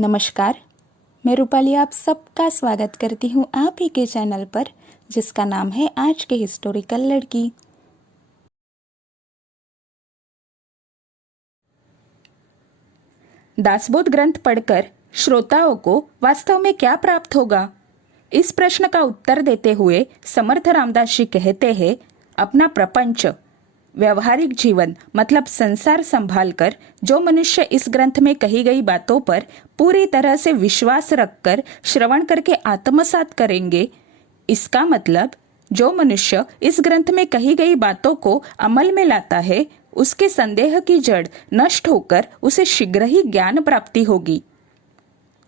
नमस्कार, मैं रूपाली आप सबका स्वागत करती हूँ आप ही के चैनल पर, जिसका नाम है आज के हिस्टोरिकल लड़की। दासबोध ग्रंथ पढ़कर श्रोताओं को वास्तव में क्या प्राप्त होगा? इस प्रश्न का उत्तर देते हुए समर्थ रामदास जी कहते हैं, अपना प्रपंच व्यवहारिक जीवन मतलब संसार संभालकर जो मनुष्य इस ग्रंथ में कही गई बातों पर पूरी तरह से विश्वास रखकर श्रवण करके आत्मसात करेंगे, इसका मतलब जो मनुष्य इस ग्रंथ में कही गई बातों को अमल में लाता है, उसके संदेह की जड़ नष्ट होकर उसे शीघ्र ही ज्ञान प्राप्ति होगी।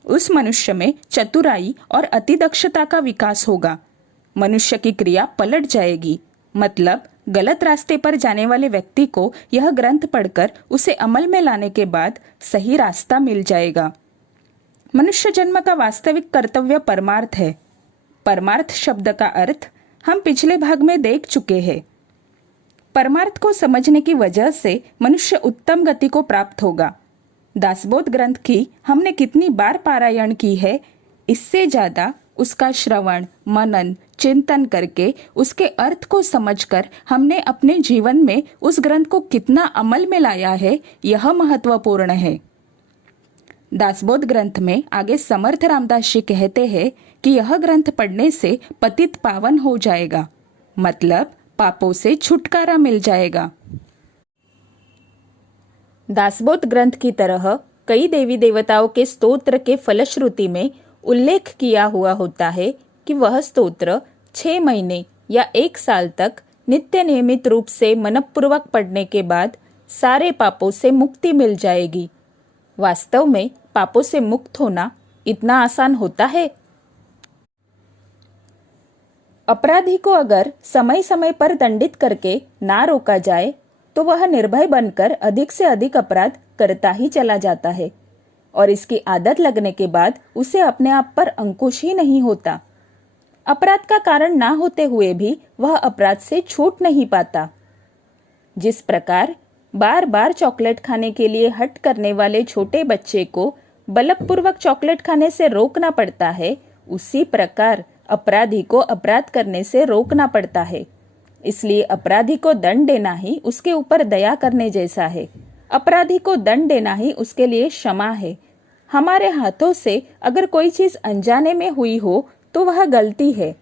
उस मनुष्य में चतुराई और अतिदक्षता का विकास होगा। मनुष्य की क्रिया पलट जाएगी, मतलब गलत रास्ते पर जाने वाले व्यक्ति को यह ग्रंथ पढ़कर उसे अमल में लाने के बाद सही रास्ता मिल जाएगा। मनुष्य जन्म का वास्तविक कर्तव्य परमार्थ है। परमार्थ शब्द का अर्थ हम पिछले भाग में देख चुके हैं। परमार्थ को समझने की वजह से मनुष्य उत्तम गति को प्राप्त होगा। दासबोध ग्रंथ की हमने कितनी बार पारायण की है, इससे ज्यादा उसका श्रवण, मनन, चिंतन करके उसके अर्थ को समझकर हमने अपने जीवन में उस ग्रंथ को कितना अमल में लाया है, यह महत्वपूर्ण है। दासबोध ग्रंथ में आगे समर्थ रामदास जी कहते हैं कि यह ग्रंथ पढ़ने से पतित पावन हो जाएगा, मतलब पापों से छुटकारा मिल जाएगा। दासबोध ग्रंथ की तरह कई देवी देवताओं के स्तोत्र के फलश्रुति में उल्लेख किया हुआ होता है कि वह स्तोत्र 6 महीने या 1 साल तक नित्य नियमित रूप से मनपूर्वक पढ़ने के बाद सारे पापों से मुक्ति मिल जाएगी। वास्तव में पापों से मुक्त होना इतना आसान होता है? अपराधी को अगर समय समय पर दंडित करके ना रोका जाए तो वह निर्भय बनकर अधिक से अधिक अपराध करता ही चला जाता है, और इसकी आदत लगने के बाद उसे अपने आप पर अंकुश ही नहीं होता। अपराध का कारण ना होते हुए भी वह अपराध से छूट नहीं पाता। जिस प्रकार बार बार चॉकलेट खाने के लिए हट करने वाले छोटे बच्चे को बलपूर्वक चॉकलेट खाने से रोकना पड़ता है, उसी प्रकार अपराधी को अपराध करने से रोकना पड़ता है। इसलिए अपराधी को दंड देना ही उसके ऊपर दया करने जैसा है। अपराधी को दंड देना ही उसके लिए क्षमा है। हमारे हाथों से अगर कोई चीज अनजाने में हुई हो तो वह गलती है,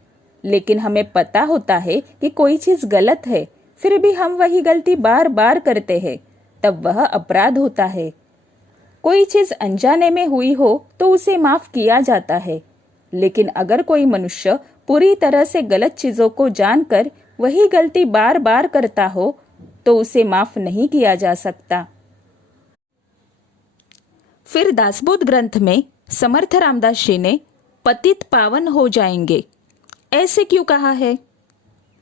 लेकिन हमें पता होता है कि कोई चीज गलत है, फिर भी हम वही गलती बार बार करते हैं, तब वह अपराध होता है। कोई चीज अनजाने में हुई हो तो उसे माफ किया जाता है, लेकिन अगर कोई मनुष्य पूरी तरह से गलत चीजों को जानकर वही गलती बार बार करता हो तो उसे माफ नहीं किया जा सकता। फिर दासबोध ग्रंथ में समर्थ रामदास जी ने पतित पावन हो जाएंगे, ऐसे क्यों कहा है?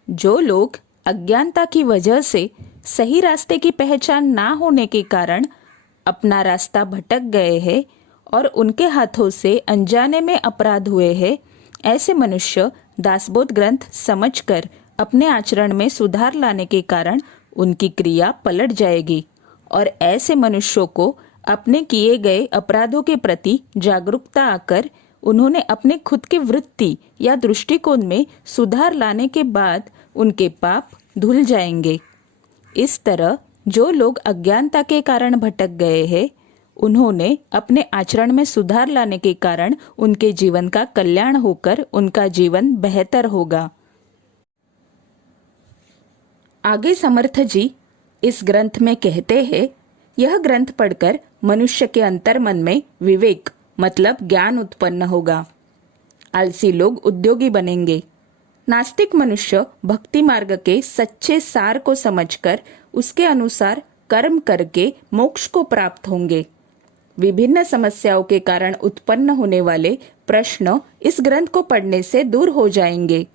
जो लोग अज्ञानता की वजह से सही रास्ते की पहचान ना होने के कारण अपना रास्ता भटक गए हैं और उनके हाथों से अनजाने में अपराध हुए हैं, ऐसे मनुष्य दासबोध ग्रंथ समझकर अपने आचरण में सुधार लाने के कारण उनकी क्रिया पलट जाएगी, और ऐसे मनुष्यों को अपने किए गए अपराधों के प्रति जागरूकता आकर उन्होंने अपने खुद की वृत्ति या दृष्टिकोण में सुधार लाने के बाद उनके पाप धुल जाएंगे। इस तरह जो लोग अज्ञानता के कारण भटक गए हैं, उन्होंने अपने आचरण में सुधार लाने के कारण उनके जीवन का कल्याण होकर उनका जीवन बेहतर होगा। आगे समर्थ जी इस ग्रंथ में कहते हैं, यह ग्रंथ पढ़कर मनुष्य के अंतर्मन में विवेक मतलब ज्ञान उत्पन्न होगा। आलसी लोग उद्योगी बनेंगे। नास्तिक मनुष्य भक्ति मार्ग के सच्चे सार को समझकर उसके अनुसार कर्म करके मोक्ष को प्राप्त होंगे। विभिन्न समस्याओं के कारण उत्पन्न होने वाले प्रश्न इस ग्रंथ को पढ़ने से दूर हो जाएंगे।